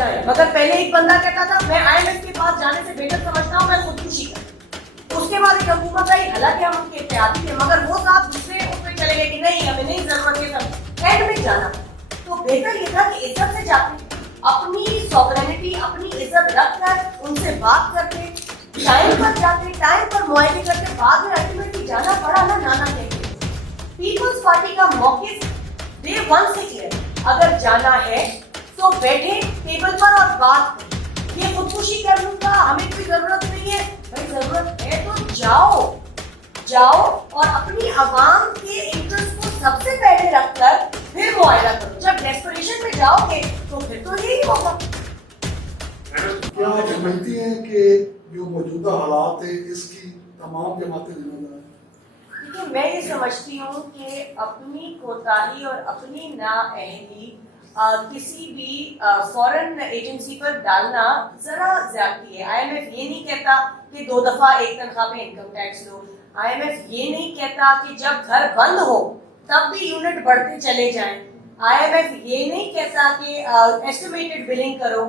جائیں، مگر پہلے ایک بندہ کہتا تھا میں IMF کے پاس جانے سے بہتر سمجھتا ہوں میں خودکشی کروں. اس کے بعد ایک حکومت آئی، حالانکہ ہم ان کے اتحادی تھے، مگر وہ صاحب دوسرے اس پہ چلے گئے کہ نہیں ہمیں نہیں ضرورت ہے، سب اینڈ میں جانا. تو بہتر یہ تھا کہ عزت سے جاتے، اپنی سوورینٹی اپنی عزت رکھ کر ان سے بات کرتے، ٹائم پر جاتے، ٹائم پر معاہدے کرتے، بعد میں الٹیمیٹلی جانا پڑا نا نانا کہتے. پیپلز پارٹی کا موقف ڈے 1 سے کلیئر، اگر جانا ہے تو بیٹھے ٹیبل پر اور بات کریں. یہ خودکشی کر لوں گا ہمیں کوئی ضرورت نہیں ہے، بھائی ضرورت ہے تو جاؤ جاؤ اور اپنی عوام کے انٹرسٹ کو سب سے پہلے رکھ کر پھر معاہدہ کرو. جب ڈیسپریشن میں جاؤ گے تو پھر تو یہی ہوگا. کیا آپ سمجھتی ہیں کہ جو موجودہ حالات ہیں اس کی تمام جماعتیں ذمہ دار ہیں؟ دیکھیے میں یہ سمجھتی ہوں کہ اپنی کوتاہی اور اپنی نااہلی کسی بھی فورن ایجنسی پر ڈالنا ذرا زیادتی ہے. IMF یہ نہیں کہتا کہ 2 دفعہ ایک تنخواہ پہ انکم ٹیکس دو. IMF یہ نہیں کہتا کہ جب گھر بند ہو تب بھی یونٹ بڑھتے چلے جائیں. IMF یہ نہیں کہتا کہ ایسٹیمیٹڈ بلنگ کرو.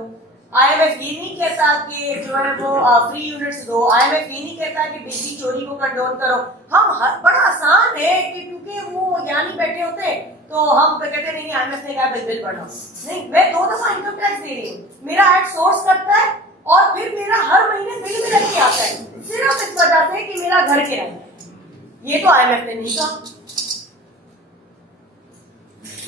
IMF یہ نہیں کہتا کہ جو ہے وہ فری یونٹس دو. IMF یہ نہیں کہتا کہ بجلی چوری کو کنٹرول کرو. ہم بڑا آسان ہے کہ کیونکہ وہ یہاں نہیں بیٹھے ہوتے تو ہم کہتے نہیں IMF نے کہا بل بڑھاؤ. نہیں، میں 2 دفعہ انکم ٹیکس دے رہی ہوں، میرا ایڈ سورس کرتا ہے اور پھر میرا ہر مہینے بل میں رکھ کے آتا ہے صرف اس وجہ سے کہ میرا گھر کرایہ ہے. یہ تو IMF نے نہیں کہا.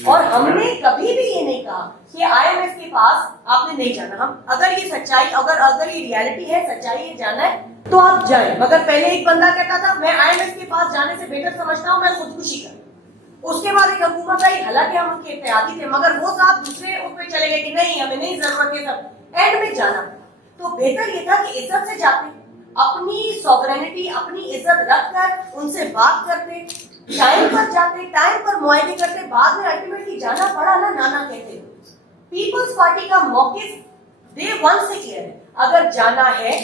اور ہم نے کبھی بھی یہ نہیں کہا کہ IMF کے پاس آپ نے نہیں جانا. ہم اگر یہ سچائی اگر یہ ریالٹی ہے، سچائی یہ جانا ہے تو آپ جائیں. مگر پہلے ایک بندہ کہتا تھا میں IMF کے پاس جانے سے بہتر سمجھتا ہوں میں خودکشی کروں. اس کے بعد ایک حکومت آئی، حالانکہ ہم ان کے اتحادی تھے، مگر وہ صاحب دوسرے اس پہ چلے گئے کہ نہیں ہمیں نہیں ضرورت ہے، سب اینڈ میں جانا پڑا. تو بہتر یہ تھا کہ عزت سے جاتے، اپنی سوورینٹی اپنی عزت رکھ کر ان سے بات کرتے، ٹائم پر جاتے، ٹائم پر معاہدے کرتے، بعد میں الٹیمیٹلی جانا پڑا نا نانا کہتے. پیپلز پارٹی کا موقف ڈے 1 سے کلیئر ہے، اگر جانا ہے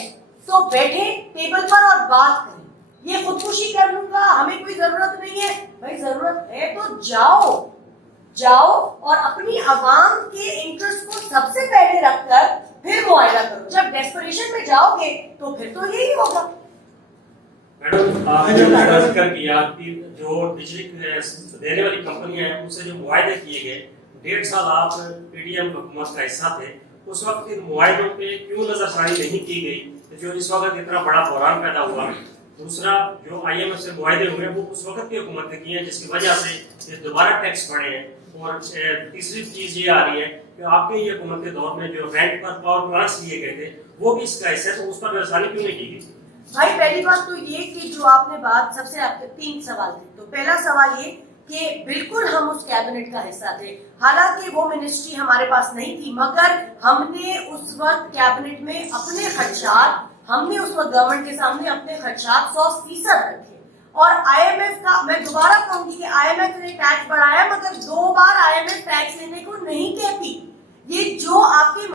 تو بیٹھے ٹیبل پر اور بات کریں. یہ خودکشی کر لوں گا ہمیں کوئی ضرورت نہیں ہے، بھائی ضرورت ہے تو جاؤ جاؤ اور اپنی عوام کے انٹرسٹ کو سب سے پہلے رکھ کر پھر معاہدہ کرو. جب ڈیسپریشن میں جاؤ گے تو پھر تو یہی ہوگا. میڈم آپ نے ذکر کیا کہ جو بجلی دینے والی کمپنیاں ہیں ان سے جو معاہدے کیے گئے، 1.5 سال آپ PDM حکومت کا حصہ تھے، اس وقت ان معاہدوں پہ کیوں نظر ثانی نہیں کی گئی جو اس وقت اتنا بڑا بحران پیدا ہوا؟ دوسرا جو IMF سے معاہدے ہوئے وہ اس وقت کی حکومت نے کیے ہیں جس کی وجہ سے یہ دوبارہ ٹیکس بڑھے ہیں. اور تیسری چیز یہ آ رہی ہے کہ آپ کے یہ حکومت کے دور میں جو رینٹ پر پاور پلانٹس لیے گئے تھے وہ بھی اس کا حصہ ہے، تو اس پر نظر ثانی کیوں نہیں کی گئی؟ بھائی پہلی بات تو یہ کہ جو آپ نے بات سب سے آپ کے 3 سوال تھے. تو پہلا سوال یہ کہ بالکل ہم اس کیبنٹ کا حصہ تھے، حالانکہ وہ منسٹری ہمارے پاس نہیں تھی، مگر ہم نے اس وقت کیبنٹ میں اپنے خدشات، ہم نے اس وقت گورنمنٹ کے سامنے اپنے خدشات 100% رکھے. اور IMF کا میں دوبارہ کہوں گی کہ IMF نے ٹیکس بڑھایا مگر 2 بار IMF ٹیکس لینے کو نہیں کہتی. یہ جو آپ کے